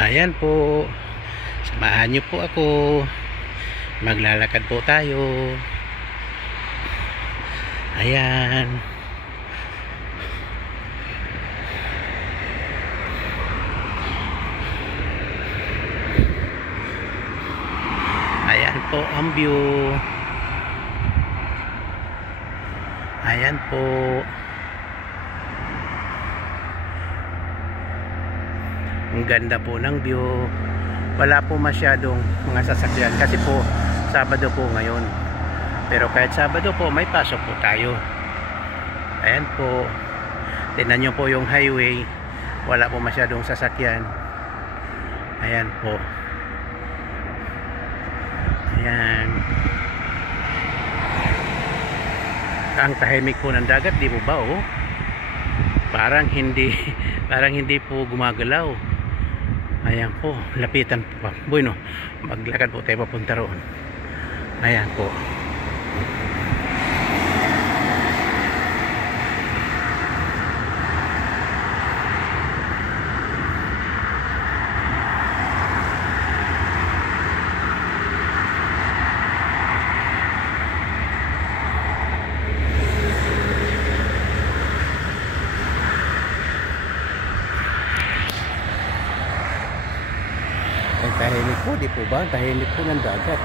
Ayan po, samahan niyo po ako, maglalakad po tayo. Ayan. Ayan po ang view. Ayan po. Ang ganda po ng view. Wala po masyadong mga sasakyan kasi po Sabado po ngayon. Pero kahit Sabado po may pasok po tayo. Ayan po. Tingnan nyo po yung highway. Wala po masyadong sasakyan. Ayan po. Ayan. Ang tahimik po ng dagat, di po ba oh? Parang hindi po gumagalaw. Ayan po, lapitan po pa. Bueno, maglakad po tayo papunta roon. Ayan po. Ang tahimik po, di po ba? Tahimik po ng dagat.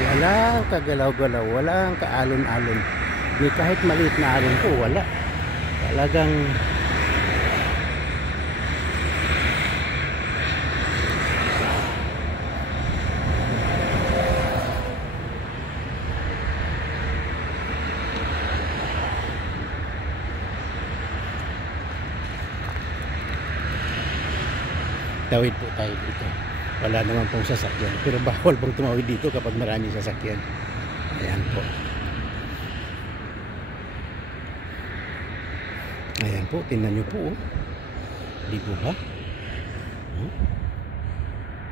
Walang kagalaw-galaw, walang kaalon-alon. Ni kahit maliit na alon po, wala. Talagang tawid po tayo dito. Wala naman pong sasakyan, pero bawal pong tumawid dito kapag maraming sasakyan. Ayan po. Ayan po, tingnan nyo po oh. Di po ba?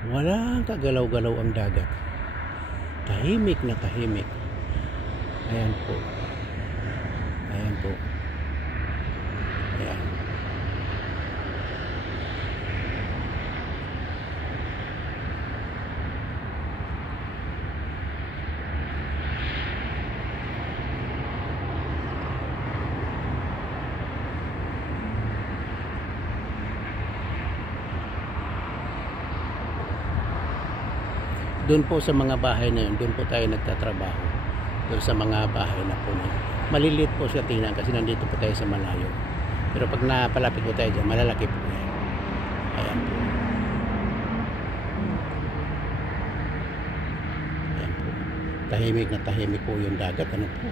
Walang kagalaw-galaw ang dagat. Tahimik na tahimik. Ayan po. Ayan po. Ayan. Doon po sa mga bahay na yun, doon po tayo nagtatrabaho. Doon sa mga bahay na po na yun. Maliliit po siya tingnan kasi nandito po tayo sa malayo. Pero pag napalapit po tayo dyan, malalaki po yan. Ayan po. Ayan po. Tahimik na tahimik po yung dagat. Ano po?